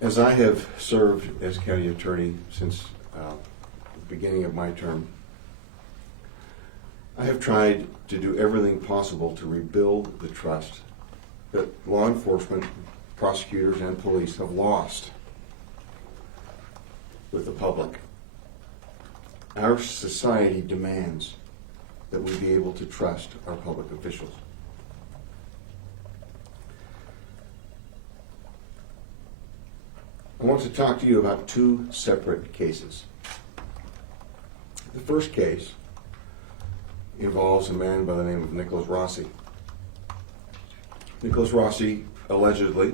As I have served as county attorney since the beginning of my term, I have tried to do everything possible to rebuild the trust that law enforcement, prosecutors, and police have lost with the public. Our society demands that we be able to trust our public officials. I want to talk to you about two separate cases. The first case involves a man by the name of Nicholas Rossi. Nicholas Rossi allegedly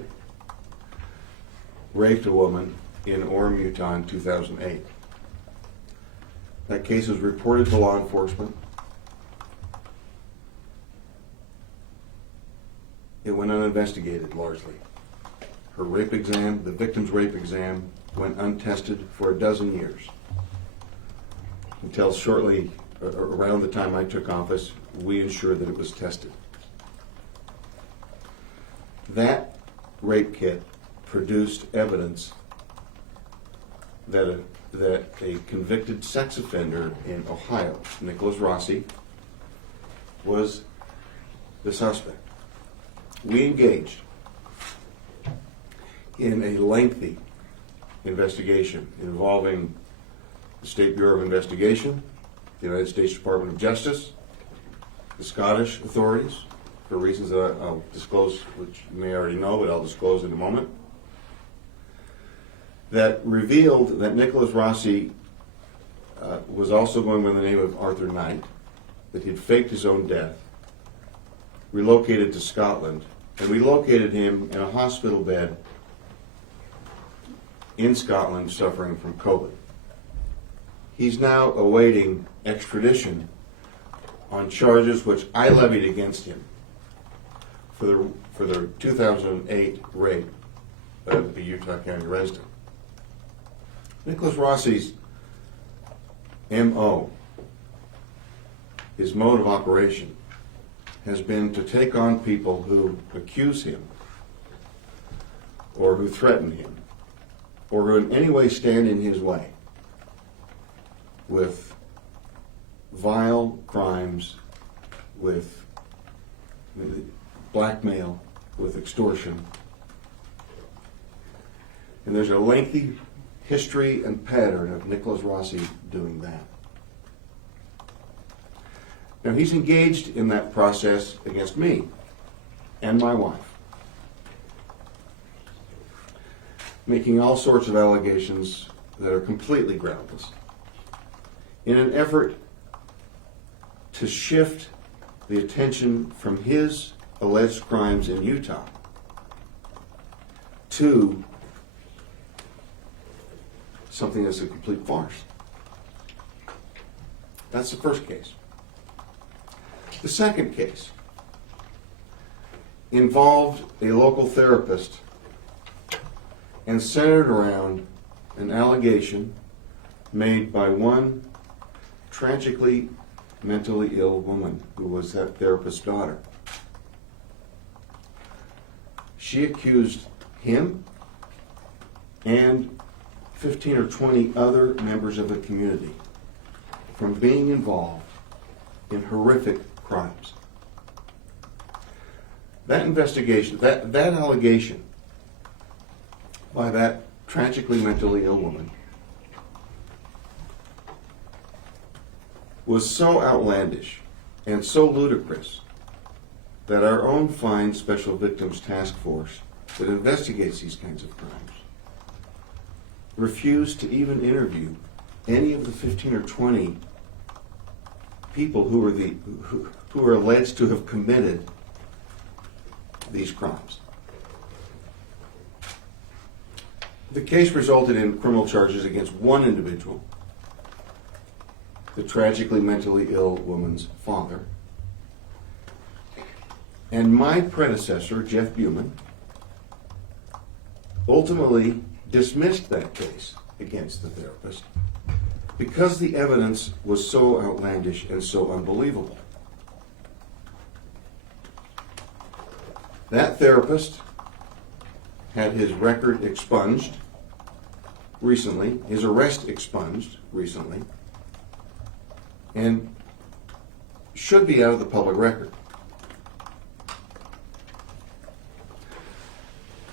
raped a woman in Orem, Utah in 2008. That case was reported to law enforcement. It went uninvestigated largely. Her rape exam, the victim's rape exam, went untested for a dozen years. Until shortly around the time I took office, we ensured that it was tested. That rape kit produced evidence that a convicted sex offender in Ohio, Nicholas Rossi, was the suspect. We engaged in a lengthy investigation involving the State Bureau of Investigation, the United States Department of Justice, the Scottish authorities, for reasons that I'll disclose, which you may already know, but I'll disclose in a moment, that revealed that Nicholas Rossi was also going by the name of Arthur Knight, that he'd faked his own death, relocated to Scotland, and we located him in a hospital bed in Scotland suffering from COVID. He's now awaiting extradition on charges which I levied against him for the 2008 rape of the Utah County resident. Nicholas Rossi's MO, his mode of operation, has been to take on people who accuse him or who threaten him or who in any way stand in his way with vile crimes, with blackmail, with extortion. And there's a lengthy history and pattern of Nicholas Rossi doing that. Now, he's engaged in that process against me and my wife, making all sorts of allegations that are completely groundless, in an effort to shift the attention from his alleged crimes in Utah to something that's a complete farce. That's the first case. The second case involved a local therapist and centered around an allegation made by one tragically mentally ill woman who was that therapist's daughter. She accused him and 15 or 20 other members of the community from being involved in horrific crimes. That investigation, that allegation by that tragically mentally ill woman was so outlandish and so ludicrous that our own fine Special Victims Task Force that investigates these kinds of crimes refused to even interview any of the 15 or 20 people who were alleged to have committed these crimes. The case resulted in criminal charges against one individual, the tragically mentally ill woman's father, and my predecessor, Jeff Buman, ultimately dismissed that case against the therapist because the evidence was so outlandish and so unbelievable. That therapist had his record expunged recently, his arrest expunged recently, and should be out of the public record.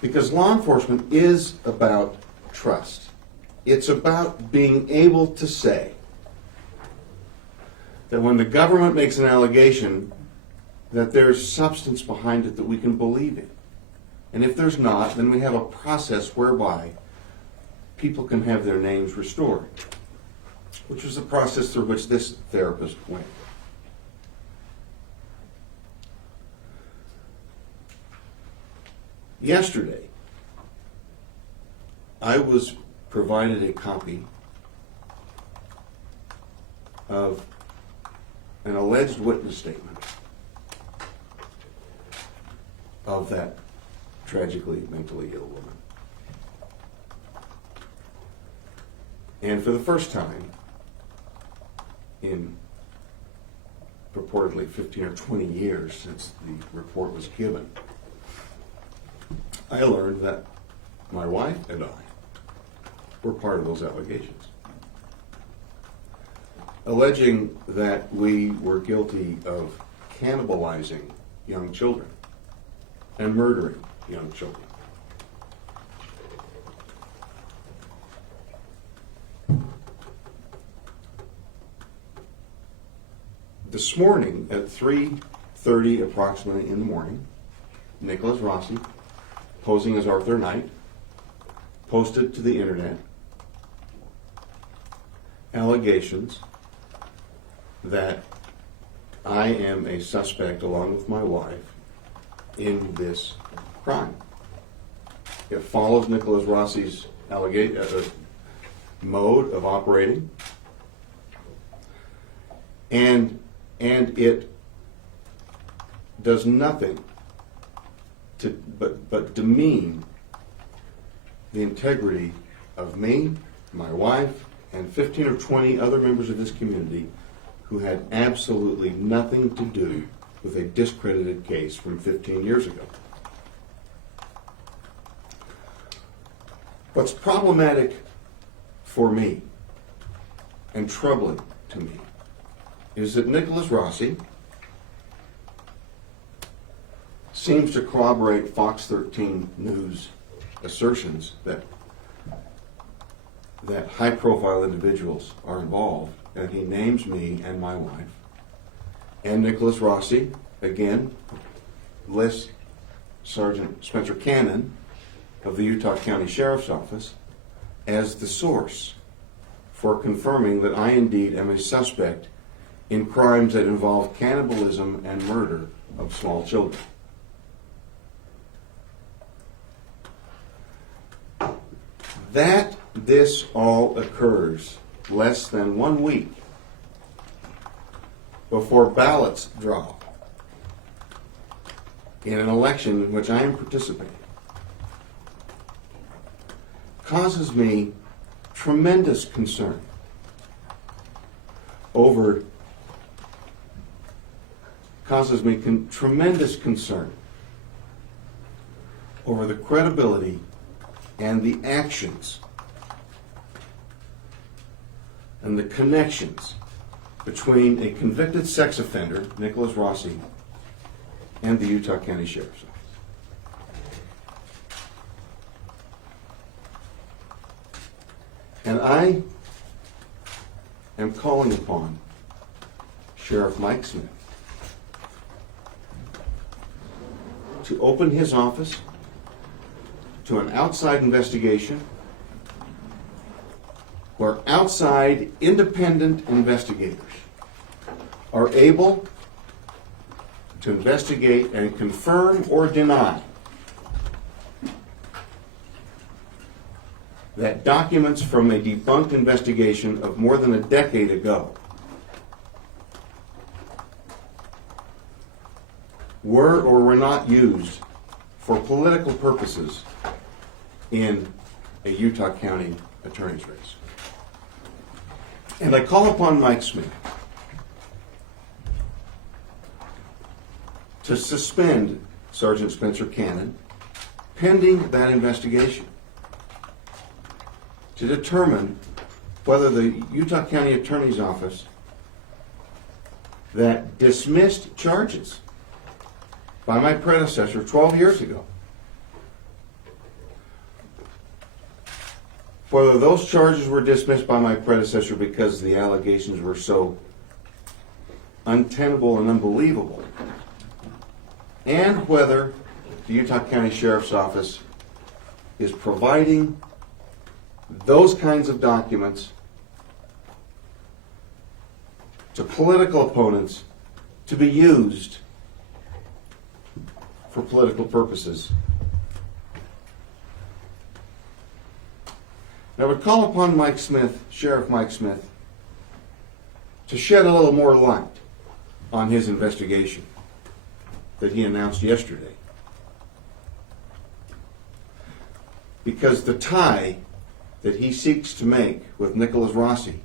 Because law enforcement is about trust. It's about being able to say that when the government makes an allegation, that there's substance behind it that we can believe in. And if there's not, then we have a process whereby people can have their names restored, which was the process through which this therapist went. Yesterday, I was provided a copy of an alleged witness statement of that tragically mentally ill woman. And for the first time in purportedly 15 or 20 years since the report was given, I learned that my wife and I were part of those allegations, alleging that we were guilty of cannibalizing young children and murdering young children. This morning at 3:30 approximately in the morning, Nicholas Rossi, posing as Arthur Knight, posted to the internet allegations that I am a suspect along with my wife in this crime. It follows Nicholas Rossi's mode of operating, and it does nothing but demean the integrity of me, my wife, and 15 or 20 other members of this community who had absolutely nothing to do with a discredited case from 15 years ago. What's problematic for me and troubling to me is that Nicholas Rossi seems to corroborate Fox 13 News assertions that high-profile individuals are involved, and he names me and my wife. And Nicholas Rossi, again, lists Sergeant Spencer Cannon of the Utah County Sheriff's Office as the source for confirming that I indeed am a suspect in crimes that involve cannibalism and murder of small children. That this all occurs less than 1 week before ballots drop in an election in which I am participating causes me tremendous concern over the credibility and the actions and the connections between a convicted sex offender, Nicholas Rossi, and the Utah County Sheriff's Office. And I am calling upon Sheriff Mike Smith to open his office to an outside investigation where outside independent investigators are able to investigate and confirm or deny that documents from a debunked investigation of more than a decade ago were or were not used for political purposes in a Utah County attorney's race. And I call upon Mike Smith to suspend Sergeant Spencer Cannon pending that investigation to determine whether the Utah County Attorney's Office that dismissed charges by my predecessor 12 years ago, whether those charges were dismissed by my predecessor because the allegations were so untenable and unbelievable, and whether the Utah County Sheriff's Office is providing those kinds of documents to political opponents to be used for political purposes. I would call upon Mike Smith, Sheriff Mike Smith, to shed a little more light on his investigation that he announced yesterday. Because the tie that he seeks to make with Nicholas Rossi,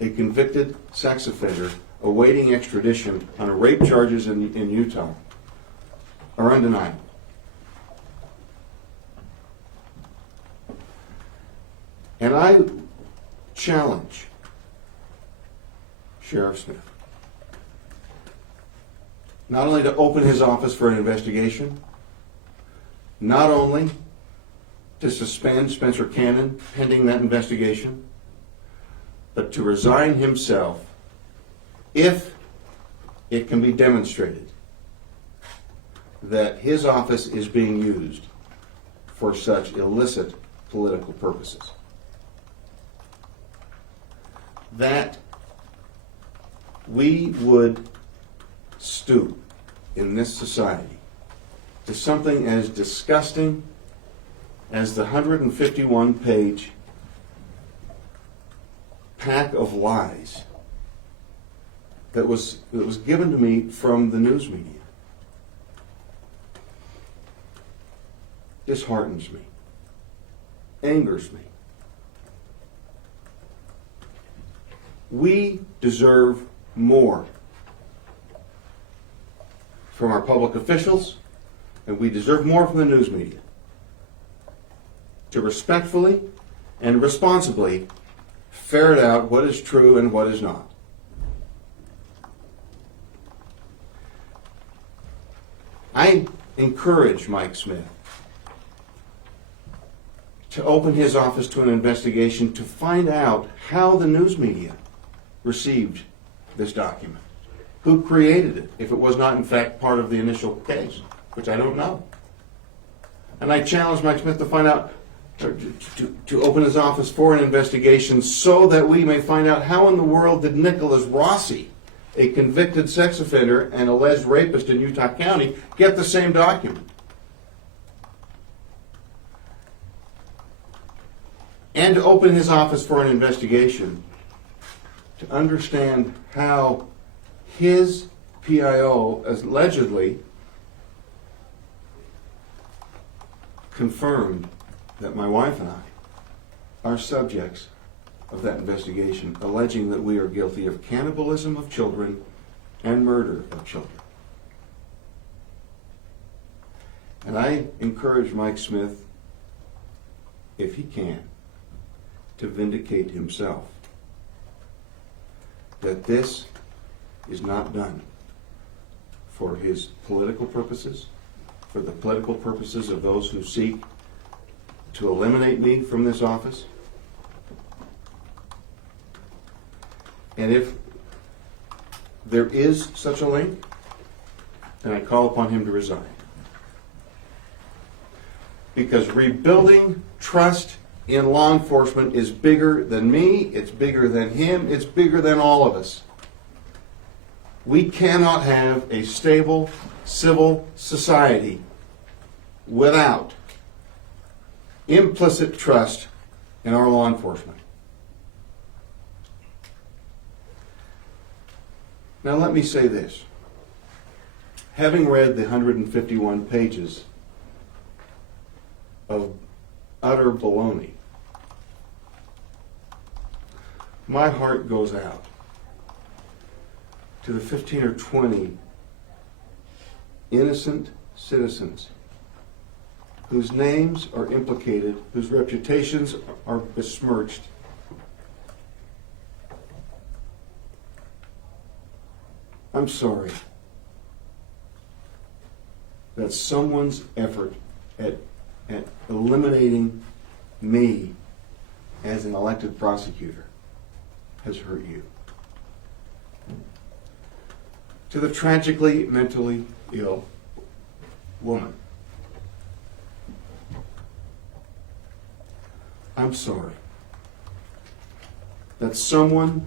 a convicted sex offender awaiting extradition on rape charges in Utah, are undeniable. And I challenge Sheriff Smith not only to open his office for an investigation, not only to suspend Spencer Cannon pending that investigation, but to resign himself if it can be demonstrated that his office is being used for such illicit political purposes. That we would stoop in this society to something as disgusting as the 151-page pack of lies that was given to me from the news media disheartens me, angers me. We deserve more from our public officials, and we deserve more from the news media to respectfully and responsibly ferret out what is true and what is not. I encourage Mike Smith to open his office to an investigation to find out how the news media received this document. Who created it, if it was not in fact part of the initial case, which I don't know. And I challenge Mike Smith to find out, to open his office for an investigation so that we may find out how in the world did Nicholas Rossi, a convicted sex offender and alleged rapist in Utah County, get the same document. And to open his office for an investigation to understand how his PIO allegedly confirmed that my wife and I are subjects of that investigation, alleging that we are guilty of cannibalism of children and murder of children. And I encourage Mike Smith, if he can, to vindicate himself. That this is not done for his political purposes, for the political purposes of those who seek to eliminate me from this office. And if there is such a link, then I call upon him to resign. Because rebuilding trust in law enforcement is bigger than me, it's bigger than him, it's bigger than all of us. We cannot have a stable civil society without implicit trust in our law enforcement. Now let me say this. Having read the 151 pages of utter baloney, my heart goes out to the 15 or 20 innocent citizens whose names are implicated, whose reputations are besmirched. I'm sorry that someone's effort at eliminating me as an elected prosecutor has hurt you. To the tragically mentally ill woman, I'm sorry that someone,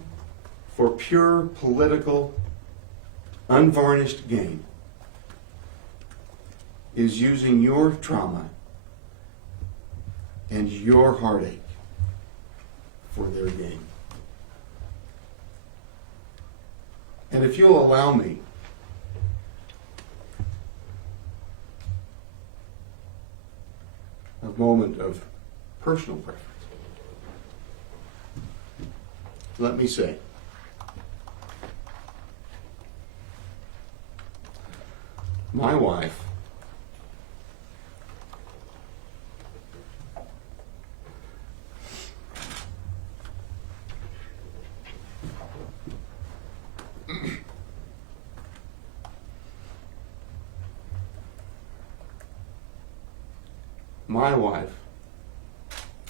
for pure political, unvarnished gain, is using your trauma and your heartache for their gain. And if you'll allow me, a moment of personal preference, let me say, my wife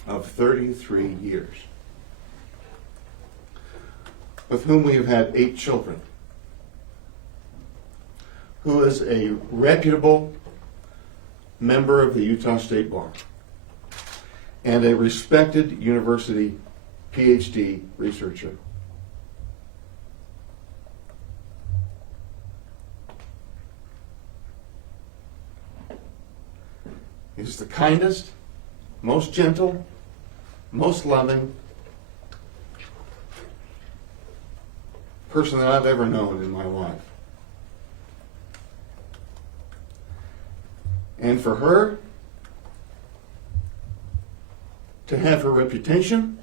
of 33 years, with whom we have had 8 children, who is a reputable member of the Utah State Bar and a respected university PhD researcher, is the kindest, most gentle, most loving person that I've ever known in my life. And for her to have her reputation,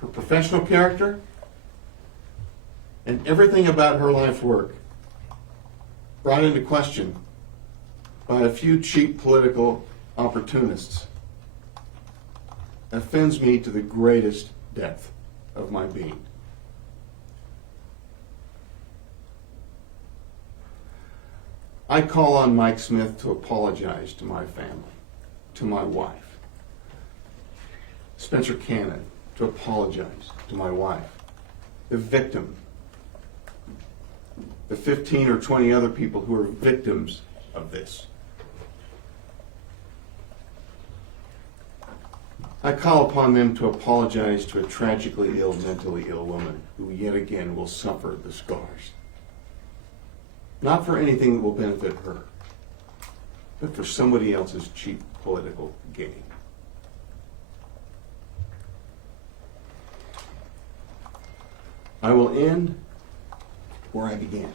her professional character, and everything about her life work brought into question by a few cheap political opportunists offends me to the greatest depth of my being. I call on Mike Smith to apologize to my family, to my wife. Spencer Cannon to apologize to my wife. The victim, the 15 or 20 other people who are victims of this. I call upon them to apologize to a tragically ill, mentally ill woman who yet again will suffer the scars. Not for anything that will benefit her, but for somebody else's cheap political gain. I will end where I began.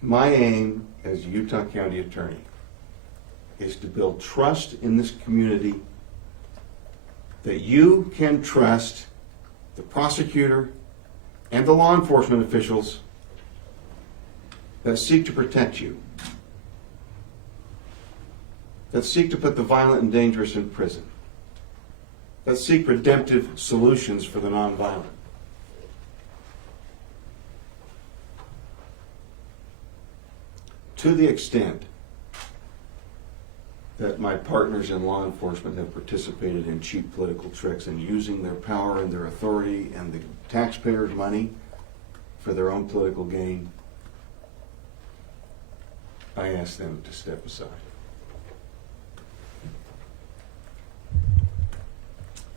My aim as Utah County Attorney is to build trust in this community that you can trust the prosecutor and the law enforcement officials that seek to protect you, that seek to put the violent and dangerous in prison, that seek redemptive solutions for the nonviolent. To the extent that my partners in law enforcement have participated in cheap political tricks and using their power and their authority and the taxpayers' money for their own political gain, I ask them to step aside.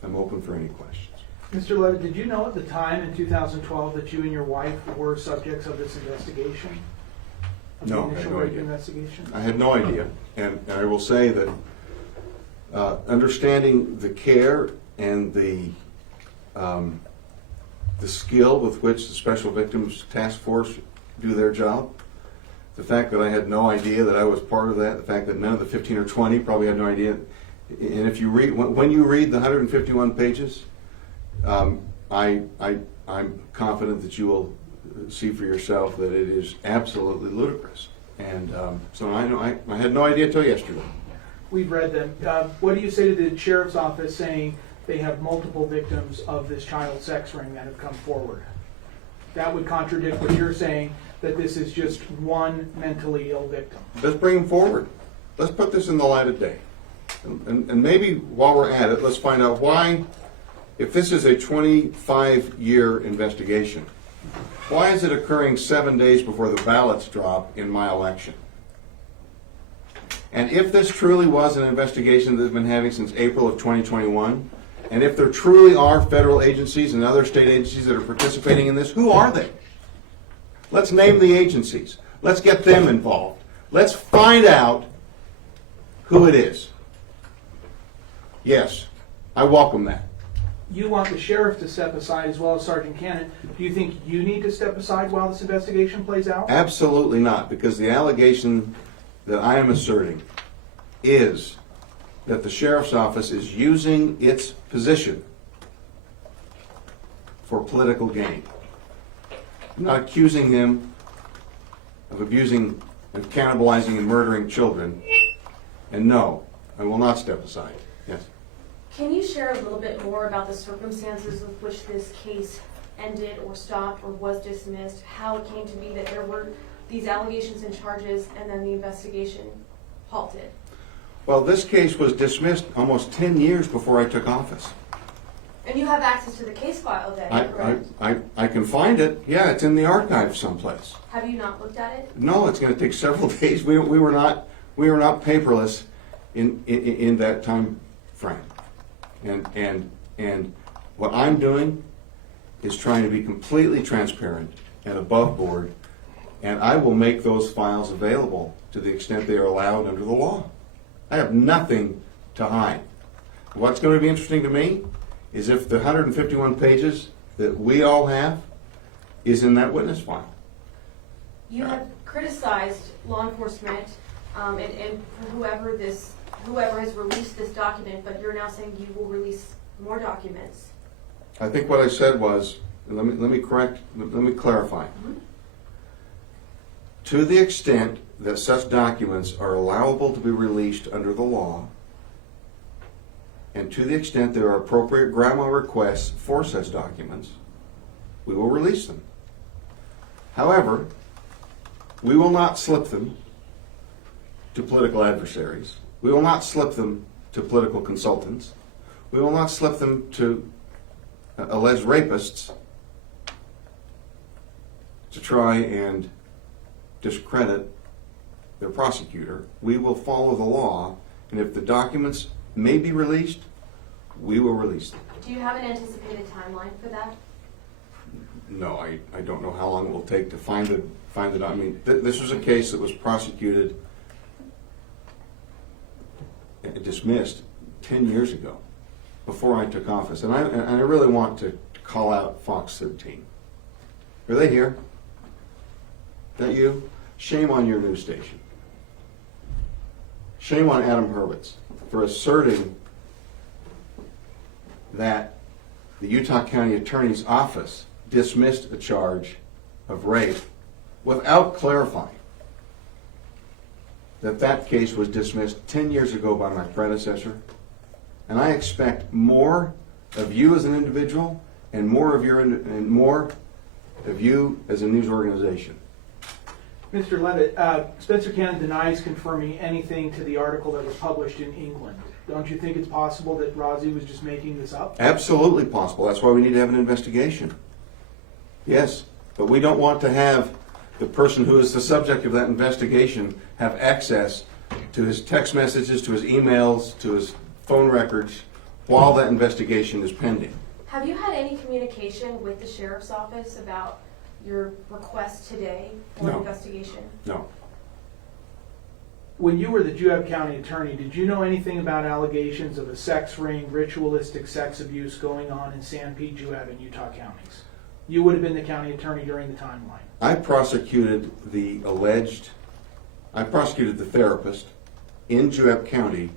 I'm open for any questions. Mr. Levitt, did you know at the time in 2012 that you and your wife were subjects of this investigation? No, the I had initial no rape idea. investigation? I had no idea. And I will say that understanding the care and the skill with which the Special Victims Task Force do their job, the fact that I had no idea that I was part of that, the fact that none of the 15 or 20 probably had no idea. And if you read, when you read the 151 pages, I'm confident that you will see for yourself that it is absolutely ludicrous. And so I had no idea till yesterday. We've read them. What do you say to the sheriff's office saying they have multiple victims of this child sex ring that have come forward? That would contradict what you're saying, that this is just one mentally ill victim. Let's bring them forward. Let's put this in the light of day. And maybe while we're at it, let's find out why, if this is a 25-year investigation, why is it occurring 7 days before the ballots drop in my election? And if this truly was an investigation that they've been having since April of 2021, and if there truly are federal agencies and other state agencies that are participating in this, who are they? Let's name the agencies. Let's get them involved. Let's find out who it is. Yes, I welcome that. You want the sheriff to step aside as well as Sergeant Cannon. Do you think you need to step aside while this investigation plays out? Absolutely not, because the allegation that I am asserting is that the sheriff's office is using its position for political gain. I'm not accusing them of abusing and cannibalizing and murdering children. And no, I will not step aside. Yes. Can you share a little bit more about the circumstances with which this case ended or stopped or was dismissed, how it came to be that there were these allegations and charges and then the investigation halted? Well, this case was dismissed almost 10 years before I took office. And you have access to the case file then, correct? I can find it. Yeah, it's in the archive someplace. Have you not looked at it? No, it's going to take several days. We were not paperless in that time frame. And what I'm doing is trying to be completely transparent and above board, and I will make those files available to the extent they are allowed under the law. I have nothing to hide. What's going to be interesting to me is if the 151 pages that we all have is in that witness file. You have criticized law enforcement and whoever has released this document, but you're now saying you will release more documents. I think what I said was, let me clarify. Mm-hmm. To the extent that such documents are allowable to be released under the law, and to the extent there are appropriate grandma requests for such documents, we will release them. However, we will not slip them to political adversaries. We will not slip them to political consultants. We will not slip them to alleged rapists to try and discredit their prosecutor. We will follow the law, and if the documents may be released, we will release them. Do you have an anticipated timeline for that? No, I don't know how long it will take to find it. I mean, this was a case that was prosecuted and dismissed 10 years ago, before I took office. And I really want to call out Fox 13. Are they here? That you? Shame on your news station. Shame on Adam Hurwitz for asserting that the Utah County Attorney's Office dismissed a charge of rape without clarifying that case was dismissed 10 years ago by my predecessor. And I expect more of you as an individual and more of you as a news organization. Mr. Levitt, Spencer Cannon denies confirming anything to the article that was published in England. Don't you think it's possible that Rozzi was just making this up? Absolutely possible. That's why we need to have an investigation. Yes, but we don't want to have the person who is the subject of that investigation have access to his text messages, to his emails, to his phone records while that investigation is pending. Have you had any communication with the sheriff's office about your request today for No. investigation? No. When you were the Juab County Attorney, did you know anything about allegations of a sex ring, ritualistic sex abuse going on in Sanpete, Juab, and Utah counties? You would have been the county attorney during the timeline. I prosecuted the therapist in Juab County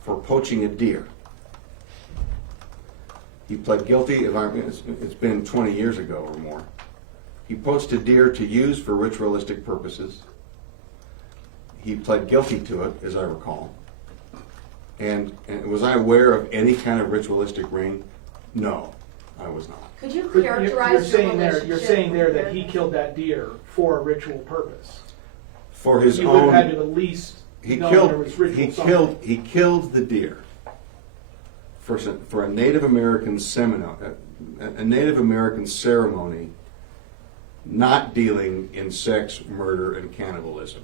for poaching a deer. He pled guilty, it's been 20 years ago or more. He poached a deer to use for ritualistic purposes. He pled guilty to it, as I recall. And was I aware of any kind of ritualistic ring? No, I was not. Could you But you're characterize your saying there, relationship? you're saying there that with he killed that deer for a ritual purpose. For his You would have had own, to at least he know there was killed, ritual he something. killed the deer for a Native American seminar, a Native American ceremony, not dealing in sex, murder, and cannibalism.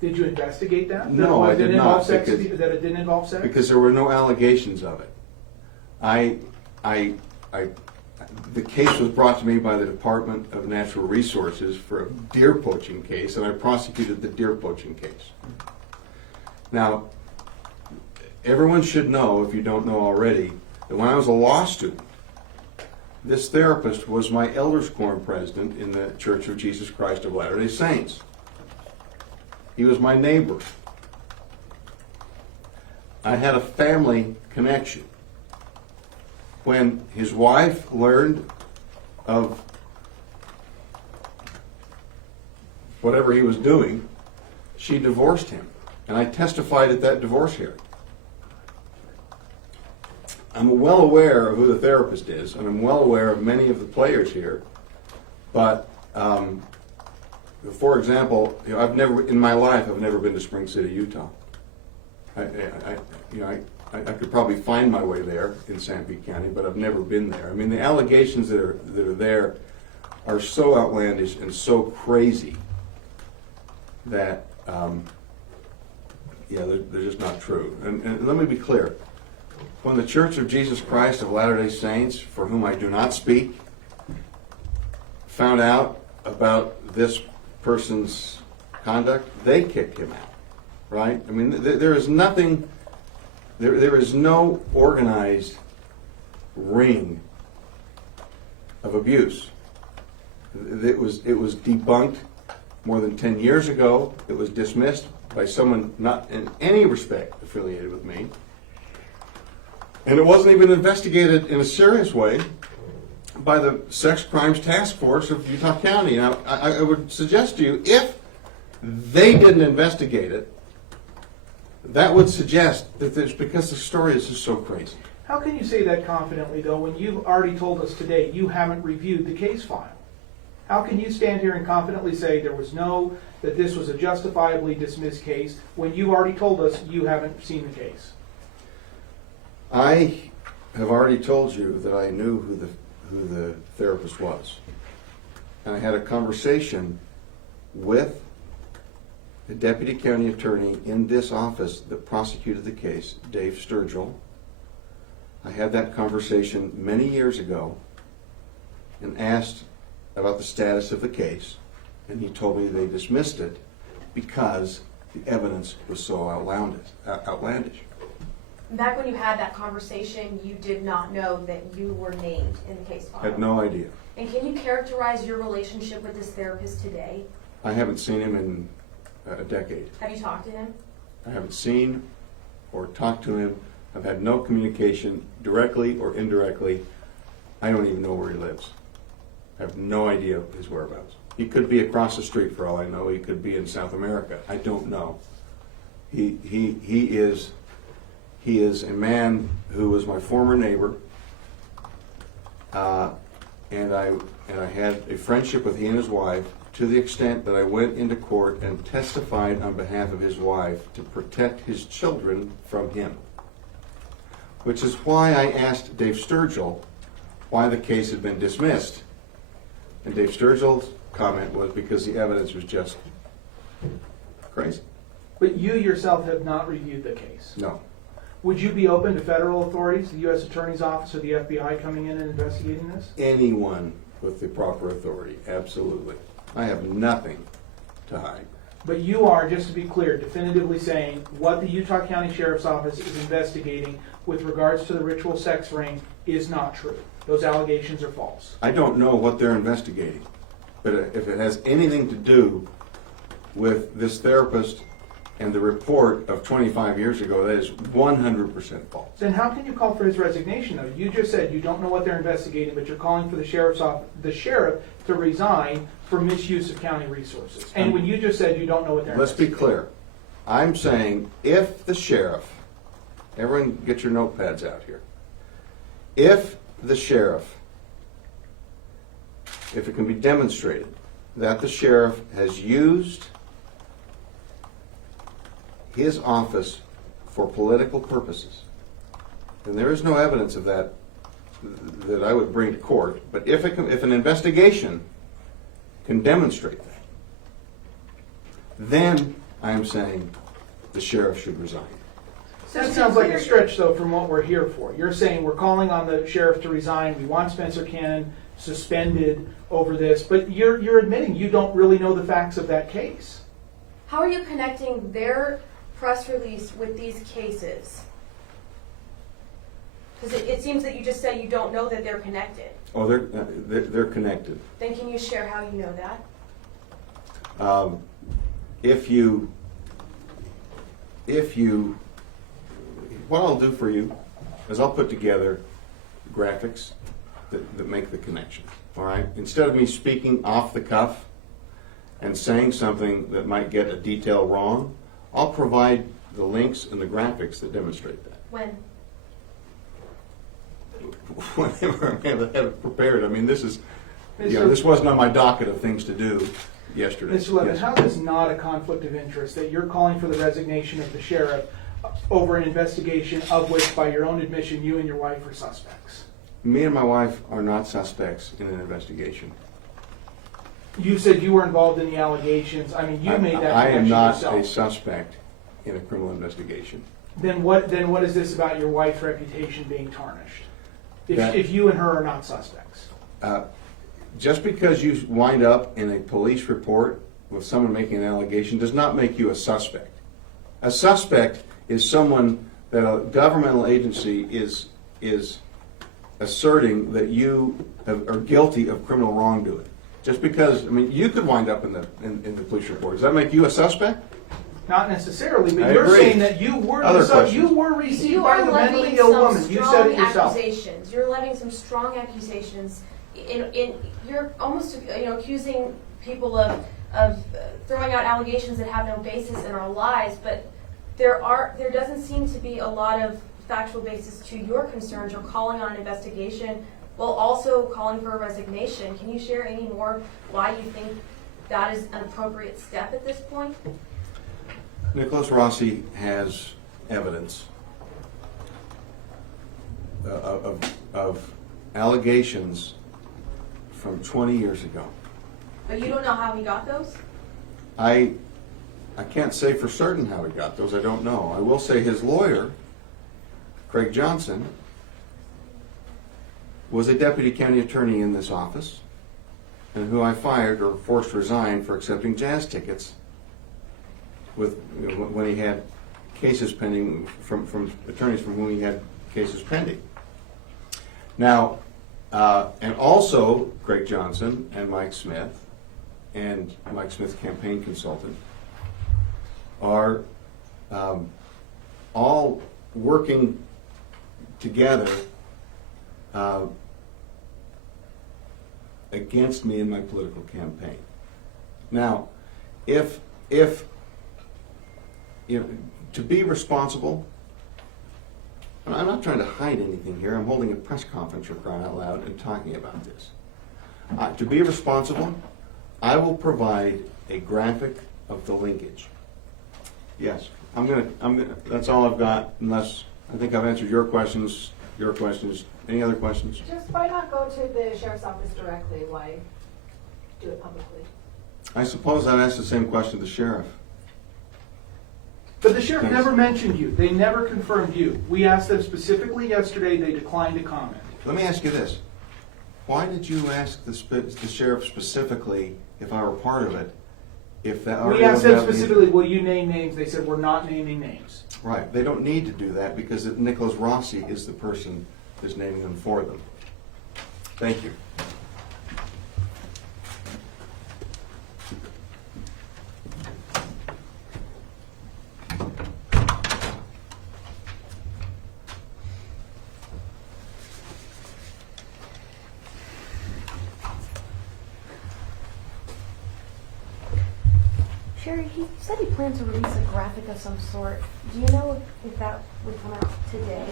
Did you investigate that? No, I That it did involved not, sex? because- That it didn't involve sex? Because there were no allegations of it. The case was brought to me by the Department of Natural Resources for a deer poaching case, and I prosecuted the deer poaching case. Now, everyone should know, if you don't know already, that when I was a law student, this therapist was my elders quorum president in the Church of Jesus Christ of Latter-day Saints. He was my neighbor. I had a family connection. When his wife learned of whatever he was doing, she divorced him. And I testified at that divorce hearing. I'm well aware of who the therapist is, and I'm well aware of many of the players here. But, for example, I've never, in my life, I've never been to Spring City, Utah. I could probably find my way there in Sanpete County, but I've never been there. I mean, the allegations that are there are so outlandish and so crazy that, they're just not true. And let me be clear. When the Church of Jesus Christ of Latter-day Saints, for whom I do not speak, found out about this person's conduct, they kicked him out, right? I mean, there is nothing... There is no organized ring of abuse. It was debunked more than 10 years ago. It was dismissed by someone not in any respect affiliated with me. And it wasn't even investigated in a serious way by the Sex Crimes Task Force of Utah County. Now, I would suggest to you, if they didn't investigate it, that would suggest that it's because the story is just so crazy. How can you say that confidently, though, when you've already told us today you haven't reviewed the case file? How can you stand here and confidently say that this was a justifiably dismissed case when you already told us you haven't seen the case? I have already told you that I knew who the therapist was. And I had a conversation with the deputy county attorney in this office that prosecuted the case, Dave Sturgill. I had that conversation many years ago and asked about the status of the case, and he told me they dismissed it because the evidence was so outlandish. Back when you had that conversation, you did not know that you were named in the case file. I had no idea. And can you characterize your relationship with this therapist today? I haven't seen him in a decade. Have you talked to him? I haven't seen or talked to him. I've had no communication, directly or indirectly. I don't even know where he lives. I have no idea his whereabouts. He could be across the street for all I know. He could be in South America. I don't know. He is a man who was my former neighbor, and I had a friendship with he and his wife, to the extent that I went into court and testified on behalf of his wife to protect his children from him. Which is why I asked Dave Sturgill why the case had been dismissed. And Dave Sturgill's comment was because the evidence was just crazy. But you yourself have not reviewed the case. No. Would you be open to federal authorities, the U.S. Attorney's Office or the FBI coming in and investigating this? Anyone with the proper authority, absolutely. I have nothing to hide. But you are, just to be clear, definitively saying what the Utah County Sheriff's Office is investigating with regards to the ritual sex ring is not true. Those allegations are false. I don't know what they're investigating, but if it has anything to do with this therapist and the report of 25 years ago, that is 100% false. Then how can you call for his resignation, though? You just said you don't know what they're investigating, but you're calling for the sheriff to resign for misuse of county resources. And when you just said you don't know what they're Let's be investigating. clear. I'm saying if the sheriff, everyone get your notepads out here. If the sheriff, if it can be demonstrated that the sheriff has used his office for political purposes, and there is no evidence of that that I would bring to court, but if an investigation can demonstrate that, then I am saying the sheriff should resign. That sounds like a stretch, though, from what we're here for. You're saying we're calling on the sheriff to resign, we want Spencer Cannon suspended over this, but you're admitting you don't really know the facts of that case. How are you connecting their press release with these cases? Because it seems that you just said you don't know that they're connected. Oh, they're connected. Then can you share how you know that? What I'll do for you is I'll put together graphics that make the connection. All right. Instead of me speaking off the cuff and saying something that might get a detail wrong, I'll provide the links and the graphics that demonstrate that. When? Whenever I have it prepared. I mean, this wasn't on my docket of things to do yesterday. Mr. Levin, Yes. how is not a conflict of interest that you're calling for the resignation of the sheriff over an investigation of which, by your own admission, you and your wife are suspects? Me and my wife are not suspects in an investigation. You said you were involved in the allegations. I mean, you made that I am connection not yourself. a suspect in a criminal investigation. Then what is this about your wife's reputation being tarnished? If you and her are not suspects. Just because you wind up in a police report with someone making an allegation does not make you a suspect. A suspect is someone that a governmental agency is asserting that you are guilty of criminal wrongdoing. Just because, I mean, you could wind up in the police report. Does that make you a suspect? Not necessarily, but I you're agree. saying that you were Other questions? you were received You by are the levying mentally ill some woman. You said strong it yourself. accusations. You're levying some strong accusations. You're almost accusing people of throwing out allegations that have no basis and are lies. But there doesn't seem to be a lot of factual basis to your concerns or calling on an investigation while also calling for a resignation. Can you share any more why you think that is an appropriate step at this point? Nicholas Rossi has evidence of allegations from 20 years ago. But you don't know how he got those? I can't say for certain how he got those. I don't know. I will say his lawyer, Craig Johnson, was a deputy county attorney in this office, and who I fired or forced to resign for accepting jazz tickets when he had cases pending from attorneys from whom he had cases pending. Now, and also Craig Johnson and Mike Smith, and Mike Smith's campaign consultant, are all working together against me in my political campaign. Now, if to be responsible, and I'm not trying to hide anything here. I'm holding a press conference for crying out loud and talking about this. To be responsible, I will provide a graphic of the linkage. Yes, I'm gonna. That's all I've got. Unless I think I've answered your questions. Any other questions? Just why not go to the sheriff's office directly? Why do it publicly? I suppose I'd ask the same question to the sheriff. But the sheriff Thanks. never mentioned you. They never confirmed you. We asked them specifically yesterday. They declined to comment. Let me ask you this. Why did you ask the sheriff specifically if I were part of it? If that We asked them specifically, will you name names? They said, we're not naming names. Right. They don't need to do that because Nicholas Rossi is the person who's naming them for them. Thank you. Sherry, he said he planned to release a graphic of some sort. Do you know if that would come out today?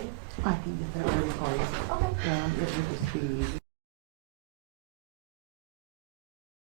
I can get that ready for you. Okay. It would just be